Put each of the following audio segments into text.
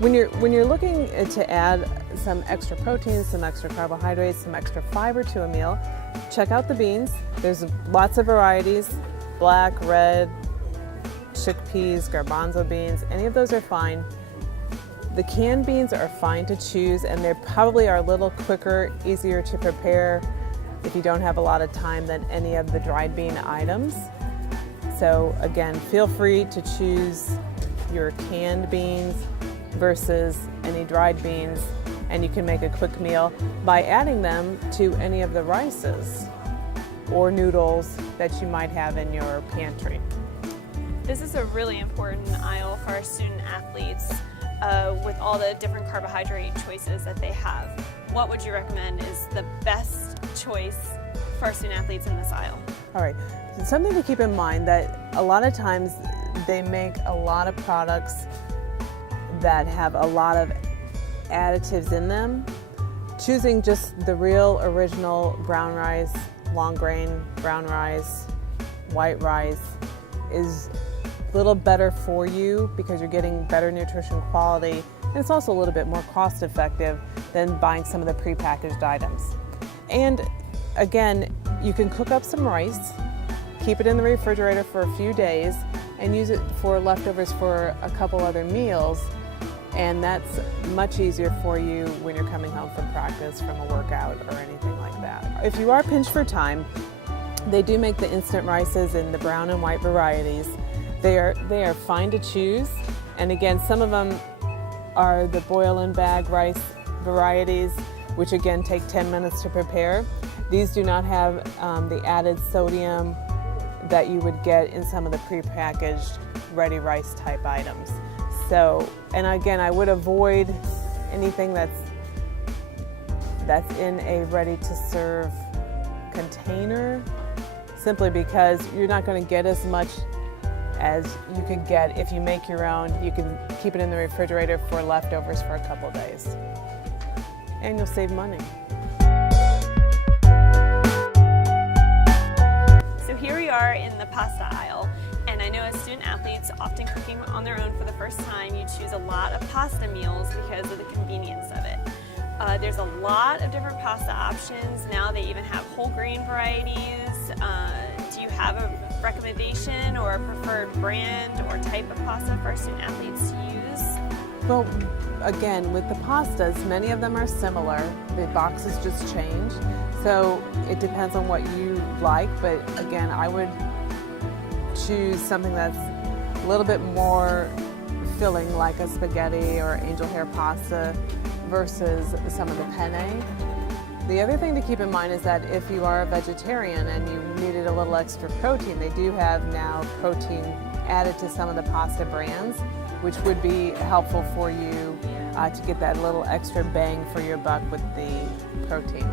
right. When you're looking to add some extra protein, some extra carbohydrates, some extra fiber to a meal, check out the beans. There's lots of varieties: black, red, chickpeas, garbanzo beans. Any of those are fine. The canned beans are fine to choose, and they probably are a little quicker, easier to prepare if you don't have a lot of time than any of the dried bean items. So again, feel free to choose your canned beans versus any dried beans, and you can make a quick meal by adding them to any of the rices or noodles that you might have in your pantry. This is a really important aisle for our student athletes with all the different carbohydrate choices that they have. What would you recommend is the best choice for our student athletes in this aisle? All right, so something to keep in mind that a lot of times they make a lot of products that have a lot of additives in them. Choosing just the real original brown rice, long grain brown rice, white rice is a little better for you because you're getting better nutrition quality, and it's also a little bit more cost effective than buying some of the prepackaged items. And again, you can cook up some rice, keep it in the refrigerator for a few days, and use it for leftovers for a couple other meals, and that's much easier for you when you're coming home from practice, from a workout, or anything like that. If you are pinched for time, they do make the instant rices in the brown and white varieties. They are fine to choose, and again, some of them are the boil and bag rice varieties, which again take 10 minutes to prepare. These do not have the added sodium that you would get in some of the prepackaged ready rice type items. So, and again, I would avoid anything that's in a ready to serve container, simply because you're not going to get as much as you could get if you make your own. You can keep it in the refrigerator for leftovers for a couple days, and you'll save money. So here we are in the pasta aisle, and I know as student athletes, often cooking on their own for the first time, you choose a lot of pasta meals because of the convenience of it. There's a lot of different pasta options. Now they even have whole grain varieties. Do you have a recommendation or a preferred brand or type of pasta for our student athletes to use? Well, again, with the pastas, many of them are similar. The boxes just change. So it depends on what you like, but again, I would choose something that's a little bit more filling, like a spaghetti or angel hair pasta versus some of the penne. The other thing to keep in mind is that if you are a vegetarian and you needed a little extra protein, they do have now protein added to some of the pasta brands, which would be helpful for you to get that little extra bang for your buck with the protein.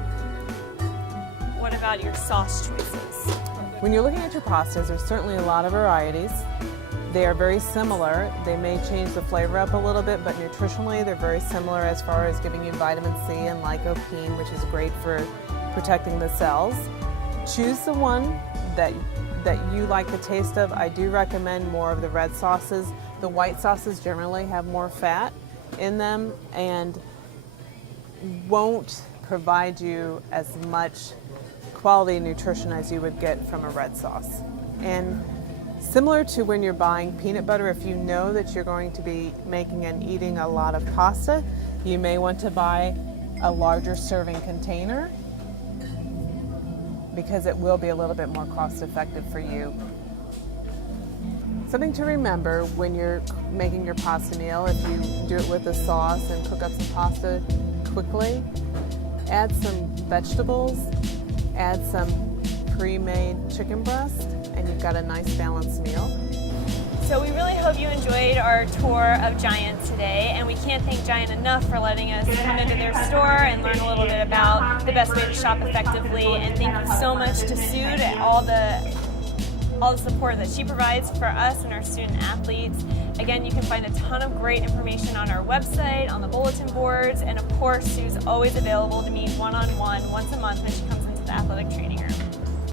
What about your sauce choices? When you're looking at your pastas, there's certainly a lot of varieties. They are very similar. They may change the flavor up a little bit, but nutritionally they're very similar as far as giving you vitamin C and lycopene, which is great for protecting the cells. Choose the one that you like the taste of. I do recommend more of the red sauces. The white sauces generally have more fat in them and won't provide you as much quality nutrition as you would get from a red sauce. And similar to when you're buying peanut butter, if you know that you're going to be making and eating a lot of pasta, you may want to buy a larger serving container because it will be a little bit more cost effective for you. Something to remember when you're making your pasta meal, if you do it with a sauce and cook up some pasta quickly, add some vegetables, add some pre-made chicken breast, and you've got a nice balanced meal. So we really hope you enjoyed our tour of Giant today, and we can't thank Giant enough for letting us come into their store and learn a little bit about the best way to shop effectively. And thank you so much to Sue and all the support that she provides for us and our student athletes. Again, you can find a ton of great information on our website, on the bulletin boards, and of course, Sue's always available to meet one-on-one once a month when she comes into the athletic training room.